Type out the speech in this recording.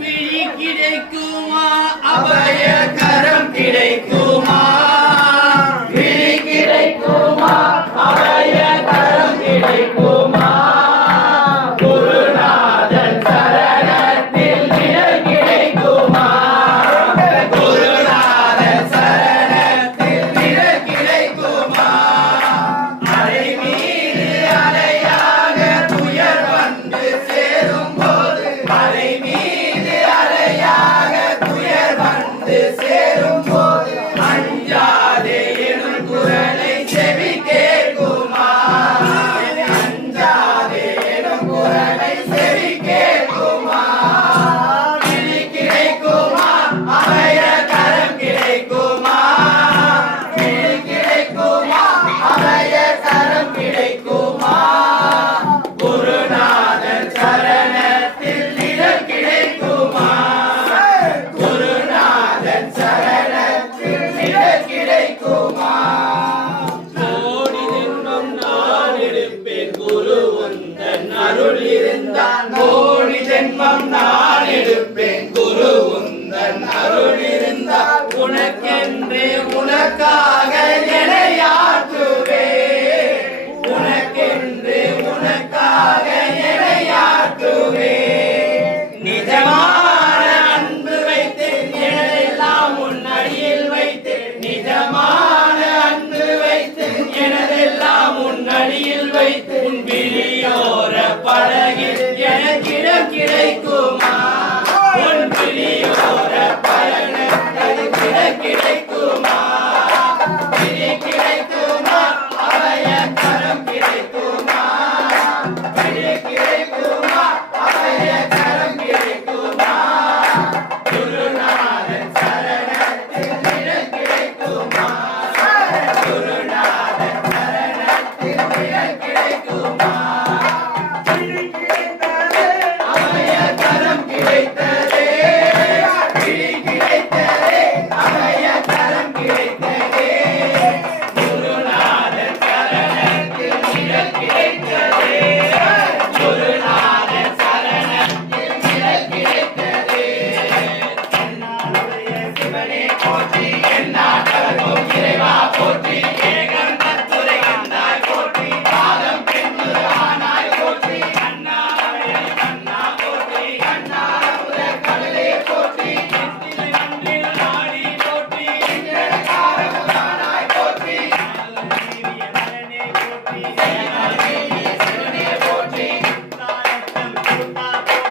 விழி கிடைக்குமா அபய கரம் கிடைக்குமா விழி கிடைக்குமா அபய கரம் கிடைக்குமா குருநாதன் சரணத்தில் நிழல் கிடைக்குமா குருநாதன் சரணத்தில் நிழல் கிடைக்குமா அலை மீது அலையாக துயர் வந்து சேரும் போது அலை மீது அலையாக துயர் வந்து சேரும் போது அஞ்சாதே எனும் குரலை செவி கேட்குமா அஞ்சாதே எனும் குரலை செவி கேட்குமா விழி கிடைக்குமா அபய கரம் கிடைக்குமா விழி கிடைக்குமா அபய கரம் கிடைக்குமா குருநாதன் சரணத்தில் நிழல் கிடைக்குமா குருநாதன் சரணத்தில் நிழல் கிடைக்குமா கோடி ஜென்மம் நான் எடுப்பேன் குரு உந்தன் அருள் இருந்தால் கோடி ஜென்மம் நான் எடுப்பேன் குரு உந்தன் அருள் இருந்தால் உனக்கென்றே உனக்காக எனையாற்றுவேன் உனக்கென்று உனக்காக எனையாற்றுவேன் நிஜமான அன்பு வைத்தேன் எனதெல்லாம் உன் அடியில் வைத்தேன் நிஜமான அன்பு வைத்தேன் எனதெல்லாம் உன் அடியில் வைத்தேன் உன் விழியோர படகில் எனக்கிடம் கிடைக்கும்